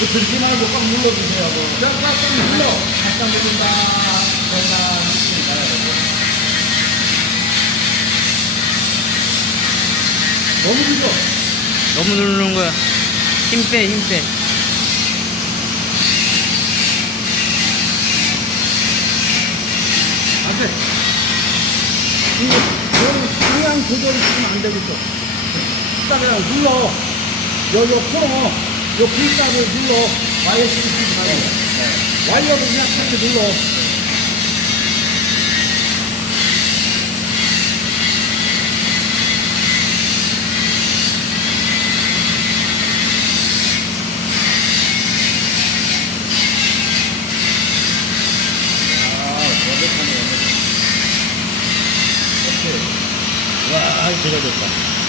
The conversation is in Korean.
그 들지 말고 꽉 눌러주세요. 뭐. 꽉꽉 눌러. 갖다 누른다. 된다. 느낌이 나요. 너무 늦어. 너무 누르는 거야. 힘 빼, 힘 빼. 안 돼. 이거, 방향 조절이 지금 안 되겠어. 딱 그냥 눌러. 여기 코너, जो फीस का रिव्यू हो वाई एस की फीस नहीं है वाई ऑफ इंडिया का रिव्यू हो Wow, I should have done that.